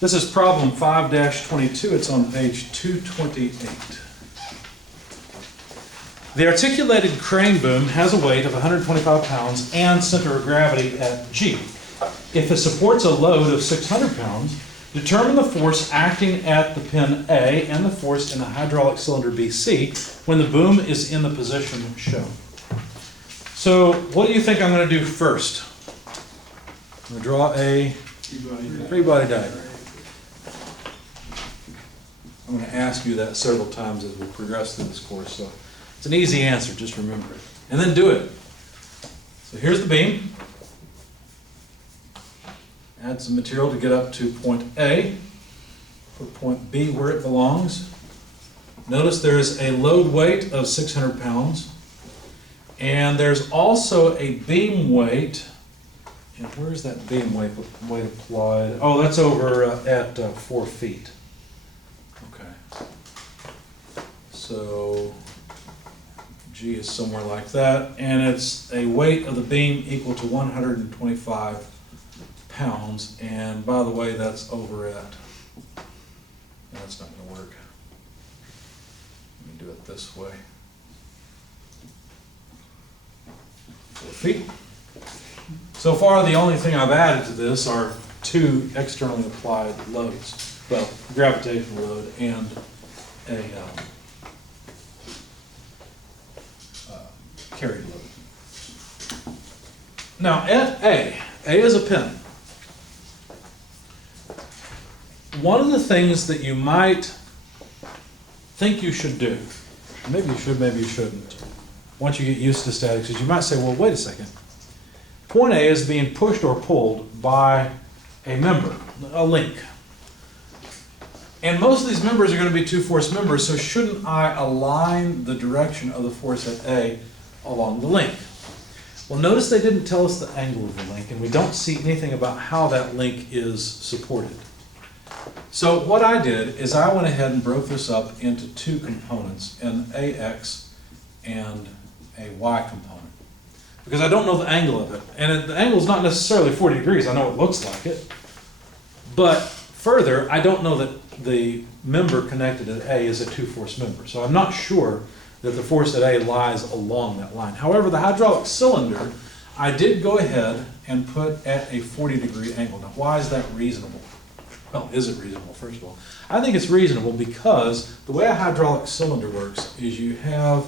This is problem 5-22. It's on page 228. The articulated crane boom has a weight of 125 pounds and center of gravity at G. If it supports a load of 600 pounds, determine the force acting at the pin A and the force in the hydraulic cylinder BC when the boom is in the position shown. So what do you think I'm going to do first? I'm going to draw a three-body diagram. I'm going to ask you that several times as we progress through this course. So it's an easy answer, just remember it. And then do it. So here's the beam. Add some material to get up to point A. Put point B where it belongs. Notice there's a load weight of 600 pounds. And there's also a beam weight. And where's that beam weight applied? Oh, that's over at 4 feet. Okay. So G is somewhere like that. And it's a weight of the beam equal to 125 pounds. And by the way, that's over at, that's not going to work. Let me do it this way. 4 feet. So far, the only thing I've added to this are 2 externally applied loads. Well, gravitational load and a carried load. Now at A is a pin. One of the things that you might think you should do, maybe you should, maybe you shouldn't, once you get used to statics, is you might say, well, wait a second. Point A is being pushed or pulled by a member, a link. And most of these members are going to be two-force members, so shouldn't I align the direction of the force at A along the link? Well, notice they didn't tell us the angle of the link, and we don't see anything about how that link is supported. So what I did is I went ahead and broke this up into 2 components, an AX and a Y component. Because I don't know the angle of it. And the angle is not necessarily 40 degrees. I know it looks like it. But further, I don't know that the member connected at A is a two-force member. So I'm not sure that the force at A lies along that line. However, the hydraulic cylinder, I did go ahead and put at a 40-degree angle. Now, why is that reasonable? Well, is it reasonable, first of all? I think it's reasonable because the way a hydraulic cylinder works is you have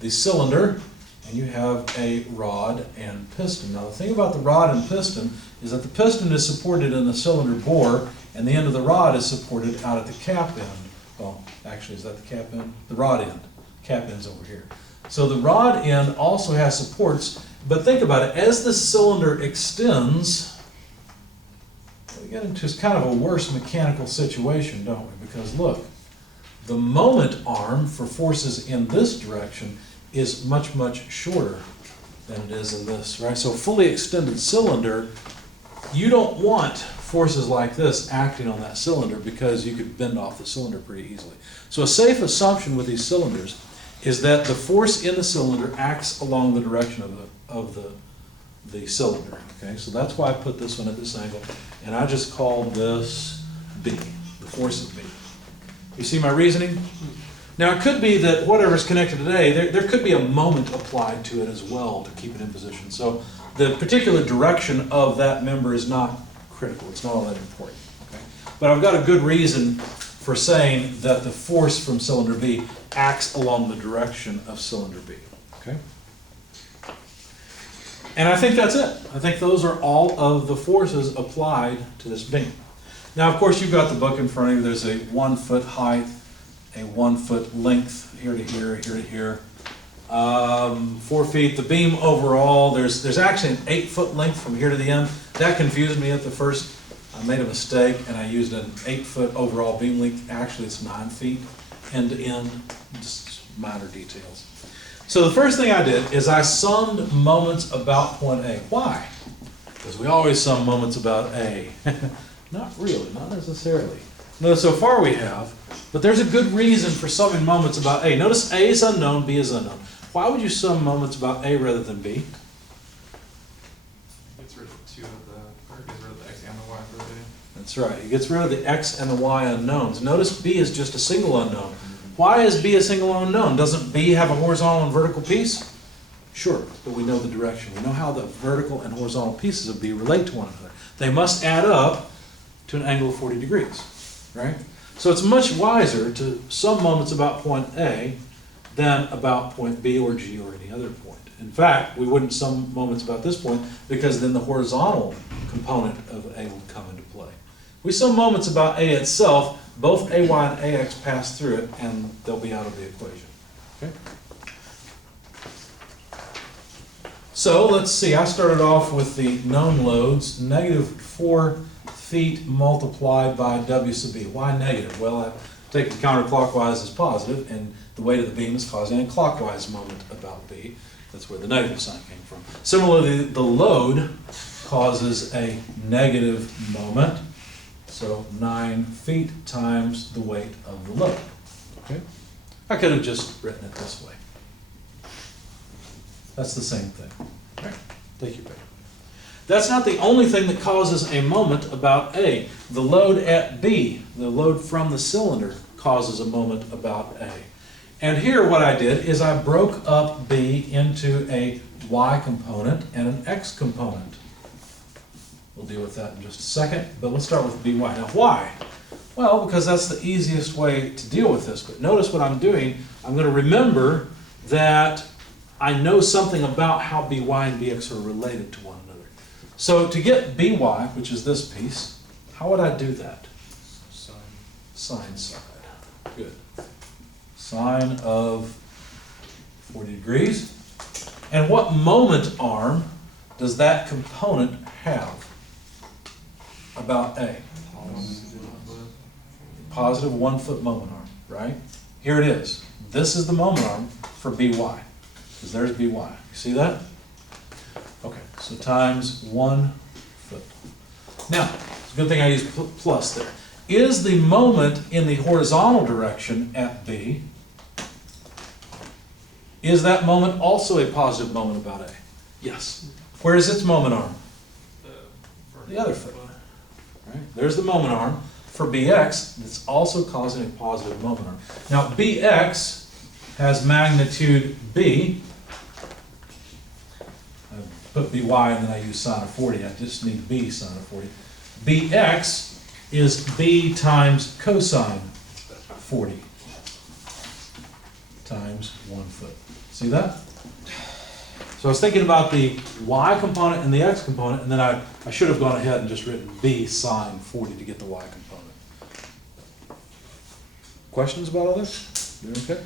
the cylinder and you have a rod and piston. Now, the thing about the rod and piston is that the piston is supported in the cylinder bore and the end of the rod is supported out at the cap end. Well, actually, is that the cap end? The rod end. Cap end's over here. So the rod end also has supports, but think about it. As the cylinder extends, we get into kind of a worse mechanical situation, don't we? Because look, the moment arm for forces in this direction is much, much shorter than it is in this, right? So fully extended cylinder, you don't want forces like this acting on that cylinder because you could bend off the cylinder pretty easily. So a safe assumption with these cylinders is that the force in the cylinder acts along the direction of the cylinder. Okay, so that's why I put this one at this angle, and I just called this B, the force of B. You see my reasoning? Now it could be that whatever's connected to A, there could be a moment applied to it as well to keep it in position. So the particular direction of that member is not critical. It's not all that important. Okay? But I've got a good reason for saying that the force from cylinder B acts along the direction of cylinder B. Okay? And I think that's it. I think those are all of the forces applied to this beam. Now, of course, you've got the book in front of you. There's a 1 foot height, a 1 foot length, here to here, here to here. 4 feet. The beam overall, there's actually an 8 foot length from here to the end. That confused me at the first. I made a mistake and I used an 8 foot overall beam length. Actually, it's 9 feet end to end. Just minor details. So the first thing I did is I summed moments about point A. Why? Because we always sum moments about A. Not really, not necessarily. Notice so far we have, but there's a good reason for summing moments about A. Notice A is unknown, B is unknown. Why would you sum moments about A rather than B? Gets rid of 2 of the, or gets rid of the X and the Y for the That's That's right. It gets rid of the x and the y unknowns. Notice B is just a single unknown. Why is B a single unknown? Doesn't B have a horizontal and vertical piece? Sure, but we know the direction. We know how the vertical and horizontal pieces of B relate to one another. They must add up to an angle of 40 degrees, right? So it's much wiser to sum moments about point A than about point B or G or any other point. In fact, we wouldn't sum moments about this point because then the horizontal component of A would come into play. We sum moments about A itself, both AY and AX pass through it, and they'll be out of the equation. Okay? So let's see, I started off with the known loads, -4 feet multiplied by W sub B. Why negative? Well, I take it counterclockwise as positive, and the weight of the beam is causing a clockwise moment about B. That's where the negative sign came from. Similarly, the load causes a negative moment, so 9 feet times the weight of the load. Okay? I could have just written it this way. That's the same thing. Right. Take your pick. That's not the only thing that causes a moment about A. The load at B, the load from the cylinder, causes a moment about A. And here what I did is I broke up B into a Y component and an X component. We'll deal with that in just a second, but let's start with BY. Now why? Well, because that's the easiest way to deal with this. But notice what I'm doing. I'm going to remember that I know something about how BY and BX are related to one another. So to get BY, which is this piece, how would I do that? Sine side. Good. Sine of 40 degrees. And what moment arm does that component have about A? Positive 1 foot moment arm, right? Here it is. This is the moment arm for BY. Because there's BY. You see that? Okay, so times 1 foot. Now, it's a good thing I used plus there. Is the moment in the horizontal direction at B, is that moment also a positive moment about A? Yes. Where is its moment arm? The other foot. Right? There's the moment arm for BX. It's also causing a positive moment arm. Now, BX has magnitude B. I put BY and then I use sine of 40. I just need B sine of 40. BX is B times cosine 40 times 1 foot. See that? So I was thinking about the Y component and the X component, and then I should have gone ahead and just written B sine 40 to get the Y component. Questions about all this? You okay?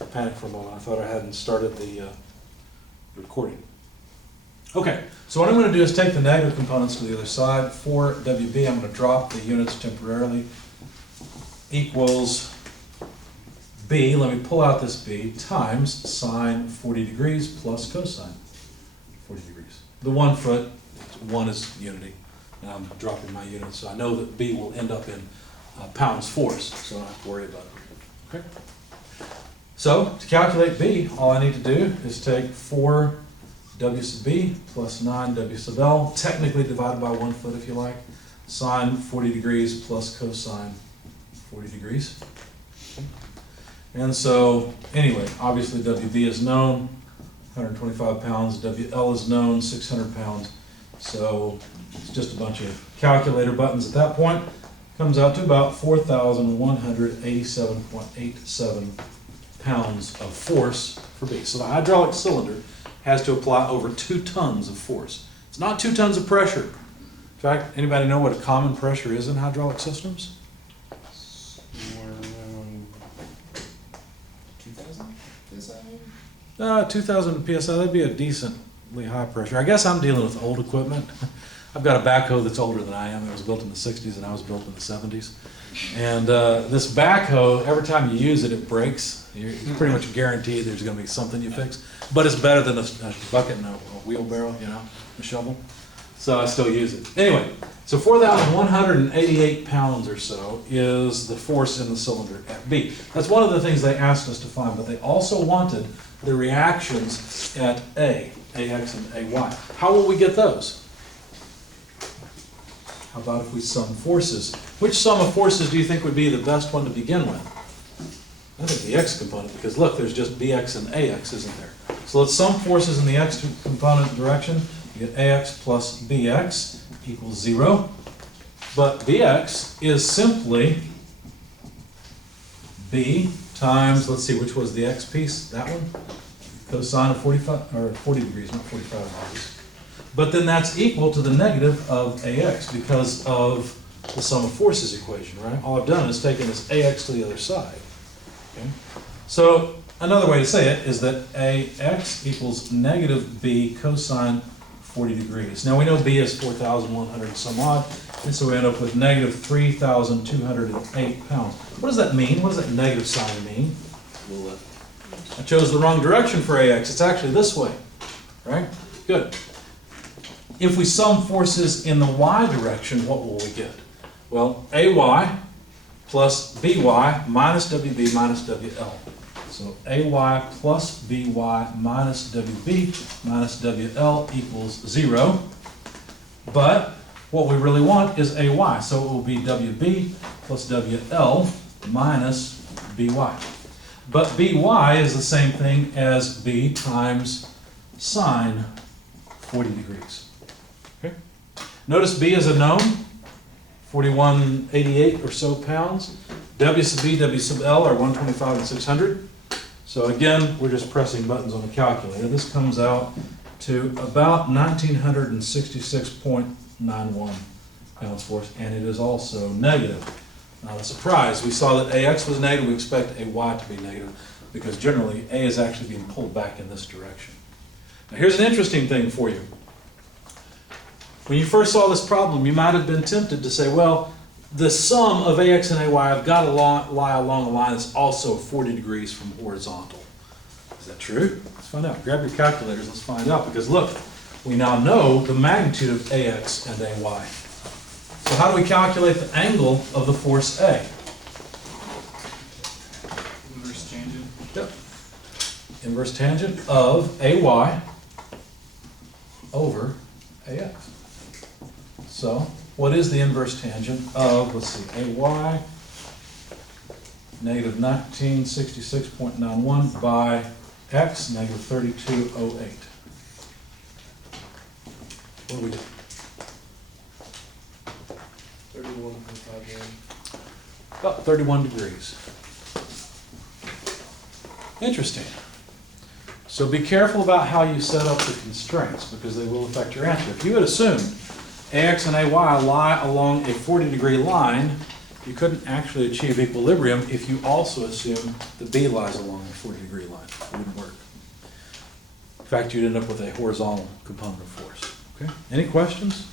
I panicked for a moment. I thought I hadn't started the recording. Okay, so what I'm going to do is take the negative components to the other side. For WB, I'm going to drop the units temporarily. Equals B, let me pull out this B, times sine 40 degrees plus cosine 40 degrees. The 1 foot, 1 is unity, and I'm dropping my units, so I know that B will end up in pounds force, so I don't have to worry about it. Okay. So, to calculate B, all I need to do is take 4 W sub B plus 9 W sub L, technically divided by 1 foot if you like, sine 40 degrees plus cosine 40 degrees. And so, anyway, obviously WB is known, 125 pounds, WL is known, 600 pounds. So it's just a bunch of calculator buttons at that point. Comes out to about 4,187.87 pounds of force for B. So the hydraulic cylinder has to apply over 2 tons of force. It's not 2 tons of pressure. In fact, anybody know what a common pressure is in hydraulic systems? 2,000 PSI, that'd be a decently high pressure. I guess I'm dealing with old equipment. I've got a backhoe that's older than I am. It was built in the 60s and I was built in the 70s. And this backhoe, every time you use it, it breaks. You're pretty much guaranteed there's going to be something you fix. But it's better than a bucket and a wheelbarrow, you know, a shovel. So I still use it. Anyway, so 4,188 pounds or so is the force in the cylinder at B. That's one of the things they asked us to find, but they also wanted the reactions at A, AX and AY. How will we get those? How about if we sum forces? Which sum of forces do you think would be the best one to begin with? I think the x component, because look, there's just bx and ax, isn't there? So let's sum forces in the x component direction. You get ax plus bx equals 0. But bx is simply b times, let's see, which was the x piece? That one? Cosine of 45, or 40 degrees, not 45 degrees. But then that's equal to the negative of ax because of the sum of forces equation, right? All I've done is taken this ax to the other side. Okay? So another way to say it is that ax equals negative b cosine 40 degrees. Now we know b is 4,100 and some odd, and so we end up with negative 3,208 pounds. What does that mean? What does that negative sign mean? I chose the wrong direction for ax. It's actually this way, right? Good. If we sum forces in the y direction, what will we get? Well, ay plus by minus wb minus wl. So ay plus by minus wb minus wl equals 0. But what we really want is ay, so it will be wb plus wl minus by. But by is the same thing as b times sine 40 degrees. Okay? Notice b is a known, 4188 or so pounds. W sub b, W sub l are 125 and 600. So again, we're just pressing buttons on a calculator. This comes out to about 1966.91 pounds force, and it is also negative. Not a surprise. We saw that ax was negative. We expect ay to be negative because generally a is actually being pulled back in this direction. Now here's an interesting thing for you. When you first saw this problem, you might have been tempted to say, well, the sum of ax and ay have got to lie along a line that's also 40 degrees from horizontal. Is that true? Let's find out. Grab your calculators. Let's find out. Because look, we now know the magnitude of ax and ay. So how do we calculate the angle of the force A? Inverse tangent. Yep. Inverse tangent of ay over ax. So what is the inverse tangent of, let's see, ay negative 1966.91 by x negative 3208? What do we do? 31.5. About 31 degrees. Interesting. So be careful about how you set up the constraints because they will affect your answer. If you had assumed ax and ay lie along a 40-degree line, you couldn't actually achieve equilibrium if you also assumed that b lies along a 40-degree line. It wouldn't work. In fact, you'd end up with a horizontal component of force. Okay? Any questions?